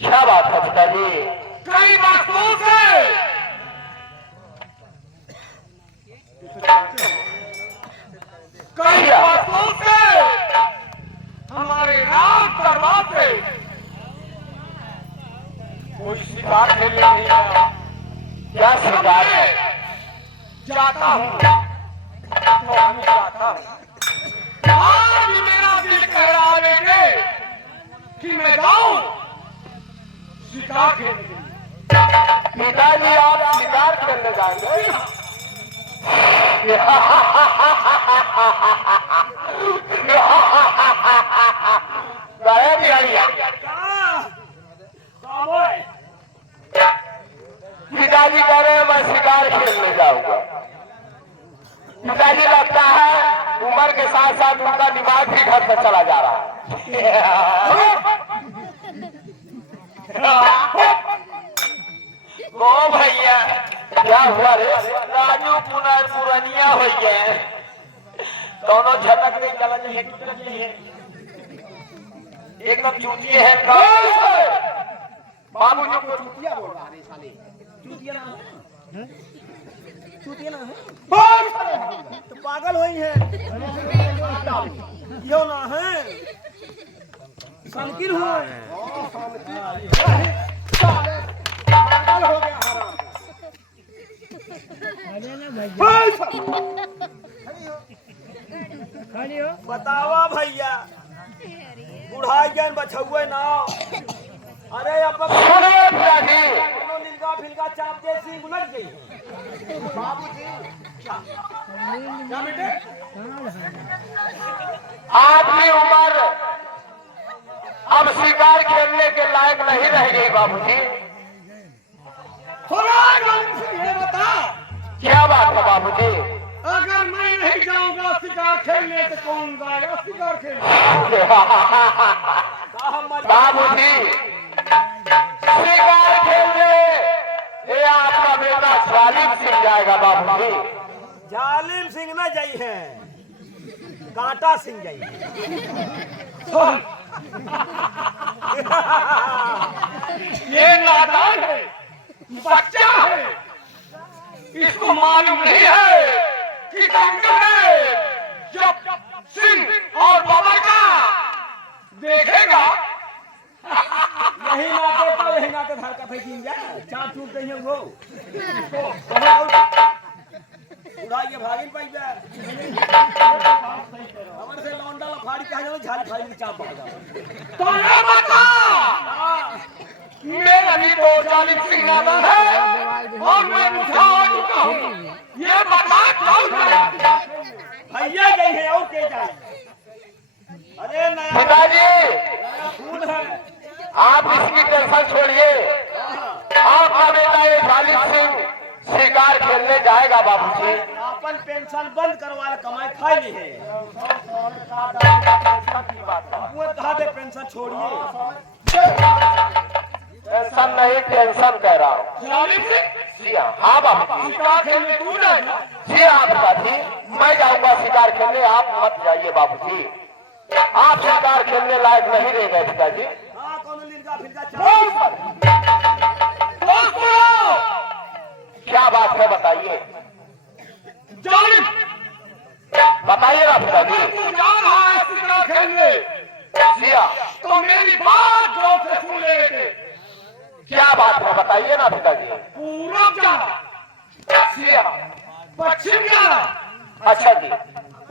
क्या बात है पिताजी? कई बातों से हमारे राज दरबार से कोई शिकार खेलने नहीं आया। क्या शिकार है? जाता हूँ तो हम जाता हूँ। आज मेरा दिल कह रहा है कि मैं जाऊं शिकार खेलने के लिए। पिताजी आप शिकार खेलने जाएंगे? पिताजी कह रहे हैं मैं शिकार खेलने जाऊंगा। पिताजी लगता है उम्र के साथ साथ उनका दिमाग भी घर पर चला जा रहा है। ओ भैया क्या हुआ रे? राजू पुरनिया हो गए दोनों झटक नहीं चल एकदम चूतिए है। बाबू जी को चूतिया बोल रहा है साले। चूतिया ना है? चूतिया ना है? तो पागल हुई है यो ना है संकील हो पागल हो गया हराम। बतावा भैया बुढ़ाई ज्ञान बछुए ना। अरे अब लिलका फिलका चाप दे सिंह उलझ गई। बाबूजी क्या बेटे? आपकी उम्र अब शिकार खेलने के लायक नहीं रह गई बाबूजी। ये बता क्या बात है बाबूजी? अगर मैं नहीं जाऊंगा शिकार खेलने तो कौन जाएगा शिकार खेलने? बाबूजी शिकार खेलने ये आपका बेटा जालिम सिंह जाएगा बाबूजी। जालिम सिंह न जाई है कांटा सिंह जाई ये नादान है बच्चा है इसको मालूम नहीं है कि जंगल में जब सिंह और बाबा का देखेगा यही नाते तो यही नाते धर का फेंकी जाए चार टूट गई है वो उड़ा ये भागिल पाई जाए हमर से लौंडा ला फाड़ के आ जाओ झाल फाड़ के चाप पड़ जाओ। तो ये बता मेरा भी तो जालिम सिंह नादान है और मैं मुझा चुका हूँ। ये बता कौन है? भैया गई है और के जाए? अरे नया पिताजी खून है। आप इसकी टेंशन छोड़िए। आपका बेटा ये जालिम सिंह शिकार खेलने जाएगा बाबूजी। अपन पेंशन बंद करवा कमाई खाई ली है। वो कहा दे पेंशन छोड़िए। टेंशन नहीं टेंशन कह रहा हूँ। जालिम सिंह हाँ बाबूजी। शिकार खेलने तू जाएगा? जी हाँ पिताजी मैं जाऊंगा शिकार खेलने आप मत जाइए बाबूजी। आप शिकार खेलने लायक नहीं रह गए पिताजी। हाँ कौन लिलका फिलका चाप क्या बात है बताइए? जालिम बताइए ना पिताजी। तू जा रहा है शिकार खेलने जी हाँ तो मेरी बात गौर से सुन ले बेटे। क्या बात है बताइए ना पिताजी। पूरब जाना जी हाँ पश्चिम जाना अच्छा जी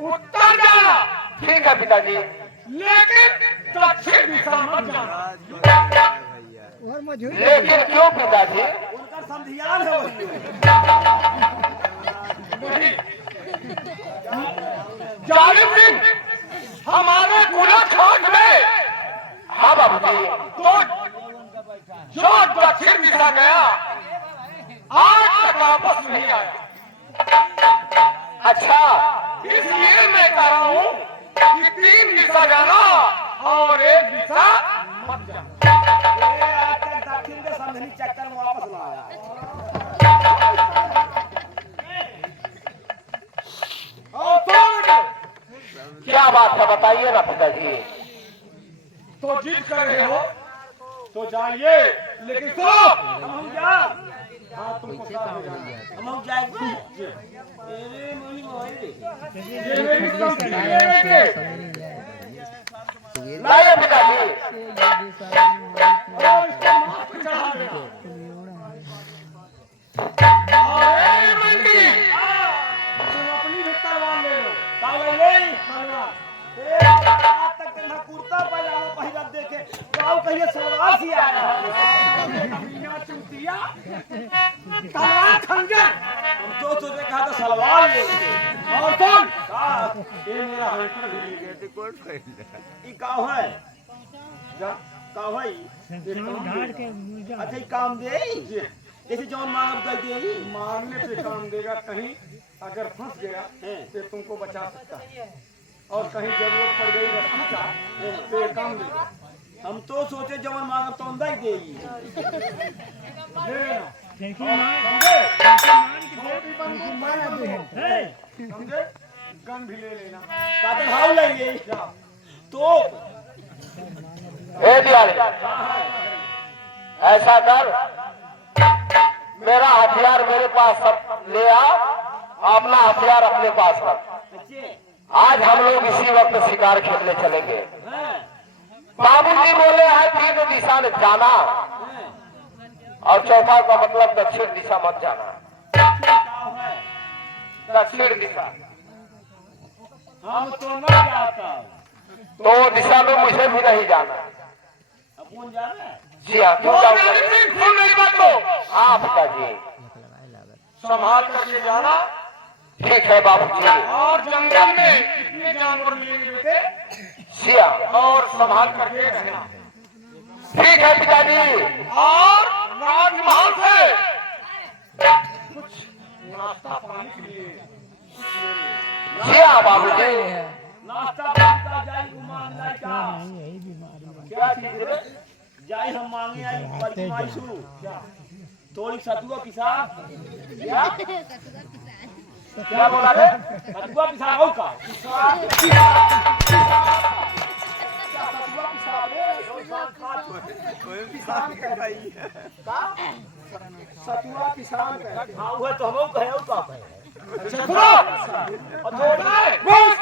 उत्तर जाना ठीक है पिताजी। लेकिन दक्षिण दिशा मत जाना। लेकिन क्यों पिताजी? उनका संध्यान है वही। जालिम सिंह हमारे कुलखंड में, हाँ बाबूजी। तो जो दक्षिण दिशा गया आज तक वापस नहीं आया। अच्छा, इसलिए मैं कह रहा हूँ कि 3 दिशा जाना और 1 दिशा मत जाना। ये आज तक दक्षिण के संधनी चक्कर में वापस लाया। और तो क्या बात है बताइए ना पिताजी। तो जिद कर रहे हो तो जाइए, लेकिन सुनो हम जा, हाँ तुमको साथ में जाना है। हम जाएंगे। अरे मोनी मोनी। ये मेरी संस्कृति है। लाइए पिताजी। और इसको माथ पे चढ़ा देना। अरे मंत्री, तुम अपनी भी तलवार ले लो। ताले तलवार ए आज तक तेरा कुर्ता पजामा पहिरा देखे गाँव कहिए सलवार सी आया। कमीना चूतिया, तलवार खंजर। हम तो सोचे कहा था सलवार ले। और कौन? का ये मेरा हंटर भी ले गए। ई गाँव है। जा, गाँव है। अच्छा ई काम दे। ये जैसे जौन मांगब कर दे। मारने से काम देगा। कहीं अगर फंस गया तो तुमको बचा सकता है, और कहीं जरूरत पड़ गई रस्सी का तो ये काम देगा। हम तो सोचे जौन मांगब तो अंदर दे। समझे? गन भी ले लेना। काते भाव लेंगे। तो ए दियाली, ऐसा कर, मेरा हथियार मेरे पास सब ले आ, अपना हथियार अपने पास रख। आज हम लोग इसी वक्त शिकार खेलने चलेंगे। बाबूजी बोले हैं 3 दिशा में जाना, और चौथा का मतलब दक्षिण दिशा मत जाना। दक्षिण दिशा हम तो न जाता। तो दिशा में मुझे भी नहीं जाना। अपन जा रहे हैं। जी हाँ, क्यों जाऊंगा? सुन मेरी बात को, हाँ पिताजी। संभाल करके जाना। ठीक है बाबूजी। और जंगल में इतने जानवर मिलेंगे बेटे, जी हाँ, और संभाल करके रहना। ठीक है पिताजी। और राजमहल से कुछ नाश्ता पानी के लिए जी हाँ बाबूजी। नाश्ता पानी का जाई घुमान लाई का। क्या चीज रे? जाई हम मांगे आई बदमाशू। थोड़ी सतुआ पिसा। क्या बोला रे? सतुआ पिसा हो का? सतुआ पिसा रे। सतुआ पिसा के खाऊ है तो हम कहे का। सुनो। और थोड़ा बस